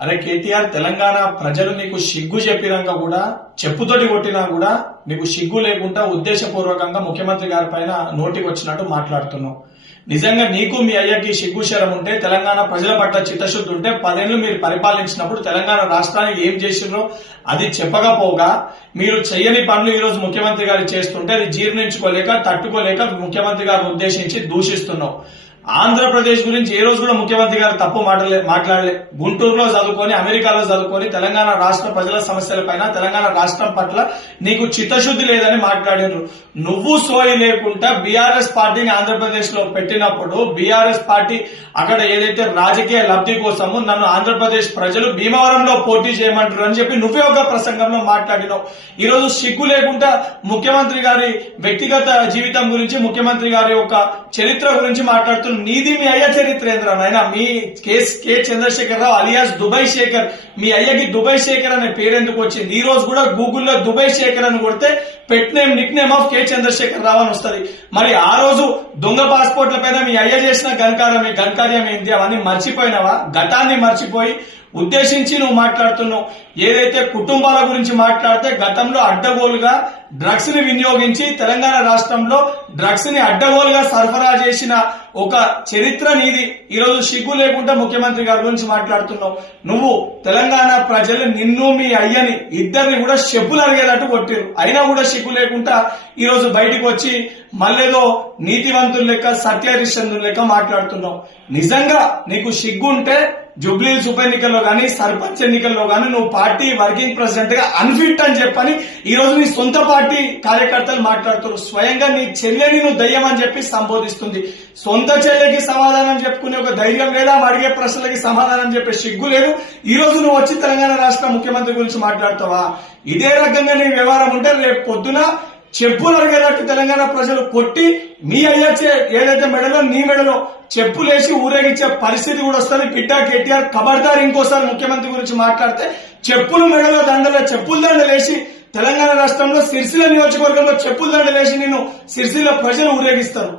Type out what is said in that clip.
అరే కేటీఆర్, తెలంగాణ ప్రజలు నీకు సిగ్గు చెప్పినాక కూడా, చెప్పుతోటి కొట్టినా కూడా నీకు సిగ్గు లేకుండా ఉద్దేశపూర్వకంగా ముఖ్యమంత్రి గారి పైన నోటికి వచ్చినట్టు మాట్లాడుతున్నావు. నిజంగా నీకు మీ అయ్యకి సిగ్గు శరం ఉంటే, తెలంగాణ ప్రజల పట్ల చిత్తశుద్ధి ఉంటే, 10 ఏళ్లు మీరు పరిపాలించినప్పుడు తెలంగాణ రాష్ట్రానికి ఏం చేసిర్రో అది చెప్పకపోగా మీరు చెయ్యని పనులు ఈ రోజు ముఖ్యమంత్రి గారు చేస్తుంటే అది జీర్ణించుకోలేక, తట్టుకోలేక ముఖ్యమంత్రి గారిని ఉద్దేశించి దూషిస్తున్నావు. ఆంధ్రప్రదేశ్ గురించి ఏ రోజు కూడా ముఖ్యమంత్రి గారు తప్పు మాట్లాడలే. గుంటూరులో చదువుకొని, అమెరికాలో చదువుకొని తెలంగాణ రాష్ట్ర ప్రజల సమస్యలపైన, తెలంగాణ రాష్ట్రం పట్ల నీకు చిత్తశుద్ధి లేదని మాట్లాడారు. నువ్వు సోయి లేకుండా బీఆర్ఎస్ పార్టీని ఆంధ్రప్రదేశ్ లో పెట్టినప్పుడు, బీఆర్ఎస్ పార్టీ అక్కడ ఏదైతే రాజకీయ లబ్ధి కోసము నన్ను ఆంధ్రప్రదేశ్ ప్రజలు భీమవరంలో పోటీ చేయమంటారు అని చెప్పి నువ్వే ఒక ప్రసంగంలో మాట్లాడినావు. ఈ రోజు సిగ్గు లేకుండా ముఖ్యమంత్రి గారి వ్యక్తిగత జీవితం గురించి, ముఖ్యమంత్రి గారి యొక్క చరిత్ర గురించి మాట్లాడుతున్నారు. నీది మీ అయ్య చరిత్ర ఏంద్రా నాయన? మీ కె చంద్రశేఖర్ రావు అలియాస్ దుబాయ్ శేఖర్, మీ అయ్యకి దుబాయ్ శేఖర్ అనే పేరెందుకు వచ్చింది? ఈ రోజు కూడా గూగుల్లో దుబాయ్ శేఖర్ అని కొడితే pet name, nickname of K Chandrashekar Rao అని వస్తుంది. మరి ఆ రోజు దొంగ పాస్పోర్ట్ల పైన మీ అయ్య చేసిన ఘనకార్యం ఏంటి? అవన్నీ మర్చిపోయినావా? గతాన్ని మర్చిపోయి ఉద్దేశించి నువ్వు మాట్లాడుతున్నావు. ఏదైతే కుటుంబాల గురించి మాట్లాడితే, గతంలో అడ్డగోలుగా డ్రగ్స్ ని వినియోగించి తెలంగాణ రాష్ట్రంలో డ్రగ్స్ ని అడ్డగోలుగా సరఫరా చేసిన ఒక చరిత్ర నీది. ఈ రోజు సిగ్గు లేకుండా ముఖ్యమంత్రి గారి గురించి మాట్లాడుతున్నావు. నువ్వు తెలంగాణ ప్రజలు నిన్ను, మీ అయ్యని ఇద్దరిని కూడా చెప్పులు అరిగేటట్టు కొట్టారు. అయినా కూడా సిగ్గు లేకుండా ఈ రోజు బయటకు వచ్చి మళ్ళేదో నీతివంతుల లెక్క, సత్యహరిశ్చంద్రుల లెక్క మాట్లాడుతున్నావు. నిజంగా నీకు సిగ్గుంటే జూబ్లీహిల్స్ ఉప ఎన్నికల్లో గానీ, సర్పంచ్ ఎన్నికల్లో గానీ నువ్వు పార్టీ వర్కింగ్ ప్రెసిడెంట్ గా అన్ఫిట్ అని చెప్పని ఈ రోజు నీ సొంత పార్టీ కార్యకర్తలు మాట్లాడుతున్నారు. స్వయంగా నీ చెల్లెని నువ్వు దయ్యం అని చెప్పి సంబోధిస్తుంది. సొంత చెల్లెకి సమాధానం చెప్పుకునే ఒక ధైర్యం లేదా? అడిగే ప్రశ్నలకి సమాధానం చెప్పే సిగ్గు లేదు. ఈ రోజు నువ్వు వచ్చి తెలంగాణ రాష్ట్ర ముఖ్యమంత్రి గురించి మాట్లాడతావా? ఇదే రకంగా నీ వ్యవహారం ఉంటే రేపు పొద్దున చెప్పులు అడిగేటట్టు తెలంగాణ ప్రజలు కొట్టి మీ అయ్యే ఏదైతే మెడలో, నీ మెడలో చెప్పులేసి ఊరేగించే పరిస్థితి కూడా వస్తుంది. బిడ్డా కేటీఆర్, ఖబర్దార్, ఇంకోసారి ముఖ్యమంత్రి గురించి మాట్లాడితే చెప్పులు మెడలో చెప్పుల దండలేసి తెలంగాణ రాష్ట్రంలో సిరిసిల్ల నియోజకవర్గంలో చెప్పుల దండలేసి నేను సిరిసిల్ల ప్రజలు ఊరేగిస్తారు.